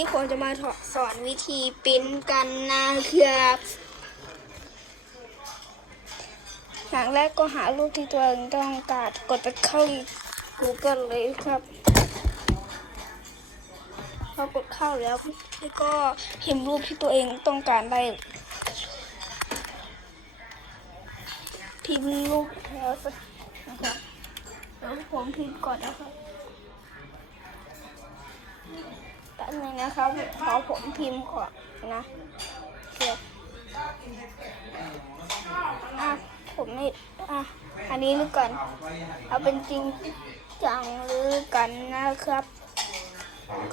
นี่ผมจะมาสอนวิธีปิ้นกันนะครับอย่างแรกก็หารูปที่ตัวเองต้องการกดไปเข้า Google เลยครับพอกดเข้าแล้วแล้วก็พิมพ์รูปที่ตัวเองต้องการได้พิมพ์รูปแล้วสักนะครับเดี๋ยวผมพิมพ์ก่อนนะครับ แป๊บนึงนะครับขอผมพิมพ์ก่อนนะเดี๋ยวอะผมนี่อะอันนี้นึกก่อน เอาเป็นจริงจังหรือกันนะครับ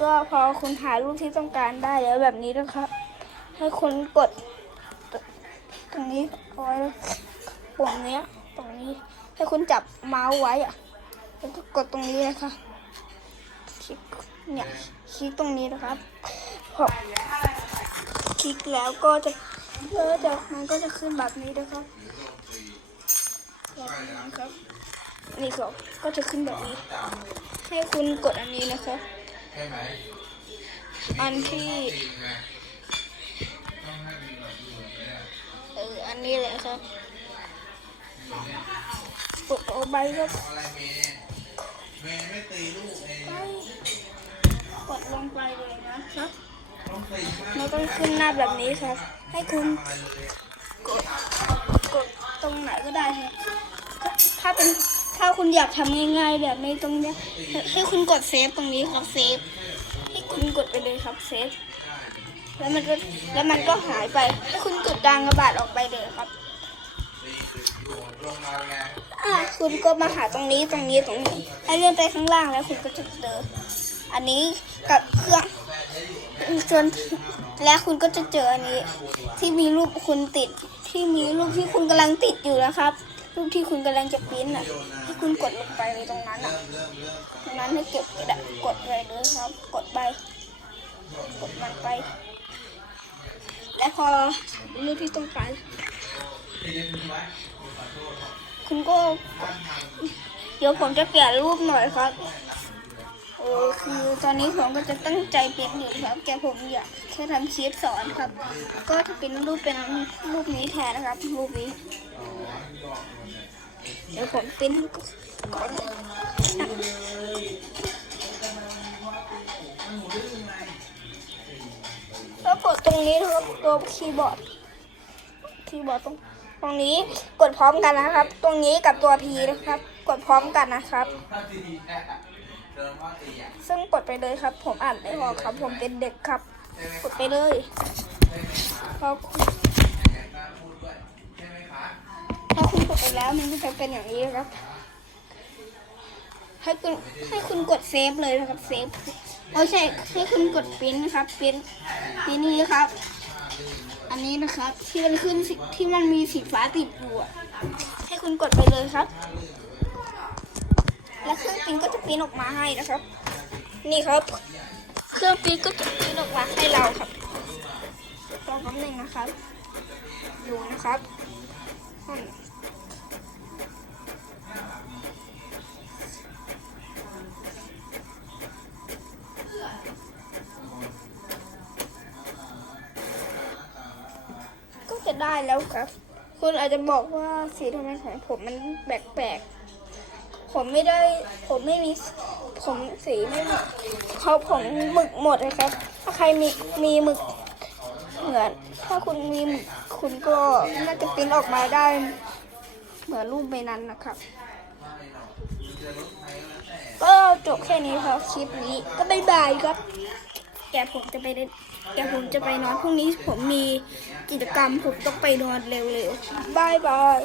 ก็พอคุณหารูปที่ต้องการได้แล้วแบบนี้นะครับ ให้คุณกด ตรงนี้เอาไว้ปุ่มเนี้ย ตรงนี้ให้คุณจับเมาส์ไว้อะแล้วก็กดตรงนี้นะคะคลิก เนี่ยคลิกตรงนี้นะครับพอคลิกแล้วก็จะก็จะมันก็จะขึ้นแบบนี้นะครับแบบนี้นะครับนี่ก็ก็จะขึ้นแบบนี้ ให้คุณกดอันนี้นะคะใช่ไหมอันที่เอออันนี้เลยครับกดเอาใบก็ไรเมย์เมย์ไม่ตีลูกเอง กดลงไปเลยนะครับต้องตีมาต้องขึ้นหน้าแบบนี้ครับ ให้คุณกดกดตรงไหนก็ได้ครับถ้าเป็นถ้าคุณอยากทำง่ายๆ แบบนี้ตรงเนี้ยให้ให้คุณกดเซฟตรงนี้ครับเซฟให้คุณกดไปเลยครับเซฟแล้วมันก็แล้วมันก็หายไปให้คุณกดกลางกระบาดออกไปเลยครับคุณก็มาหาตรงนี้ตรงนี้ตรงนี้ให้เลื่อนไปข้างล่างแล้วคุณก็จะเจอ อันนี้กับเครื่องจนและคุณก็จะเจออันนี้ ที่มีรูปคุณติด ที่มีรูปที่คุณกำลังติดอยู่นะครับ รูปที่คุณกำลังจะปริ้นอะที่คุณกดลงไปตรงนั้นอะตรงนั้นให้เก็บกระดาษกดไปเลยครับ กดไปกดมันไปและพอรูปที่ต้องการคุณก็ เดี๋ยวผมจะเปลี่ยนรูปหน่อยครับเออ ตอนนี้ผมก็จะตั้งใจเป็นอยู่ครับแกผมอยากแค่ทำคลิปสอนครับ ก็จะเป็นรูปเป็นรูปนี้แทนนะครับ รูปนี้ เดี๋ยวผมเป็นก่อนแล้วกดตรงนี้นะครับตัวคีย์บอร์ดคีย์บอร์ดตรงตรงนี้กดพร้อมกันนะครับ ตรงนี้กับตัว P นะครับ กดพร้อมกันนะครับ ถ้าตีแค่เดินว่าตีอะซึ่งกดไปเลยครับ ผมอ่านไม่ออกครับ ผมเป็นเด็กครับ กดไปเลยพอคุณแกกล้าพูดด้วยใช่ไหมคะพอคุณกดไปแล้วมันก็จะเป็นอย่างนี้ครับให้คุณให้คุณกดเซฟเลยนะครับเซฟไม่ใช่ให้คุณกดปริ้นนะครับปริ้นปริ้นนี้ครับ อันนี้นะครับที่มันขึ้นสีที่มันมีสีฟ้าติดอยู่อะให้คุณกดไปเลยครับแล้ว เครื่องปริ้นก็จะปิ้นออกมาให้นะครับ นี่ครับ เครื่องปริ้นก็จะปิ้นออกมาให้เราครับรอแป๊บนึงนะครับดูนะครับก็จะได้แล้วครับ คุณอาจจะบอกว่าสีทำไมของผมมันแปลกๆ ผมไม่ได้ ผมไม่มี ผมสีไม่หมดเขาผมหมึกหมดเลยครับ ถ้าใครมีมีหมึกเหมือน ถ้าคุณมีหมึกคุณก็น่าจะปิ้นออกมาได้ เหมือนรูปใบนั้นนะครับก็จบแค่นี้ครับคลิปนี้ก็บายบายครับ แกผมจะไปเล่นแกผมจะไปนอนพรุ่งนี้ผมมีกิจกรรมผมต้องไปนอนเร็วๆบายบาย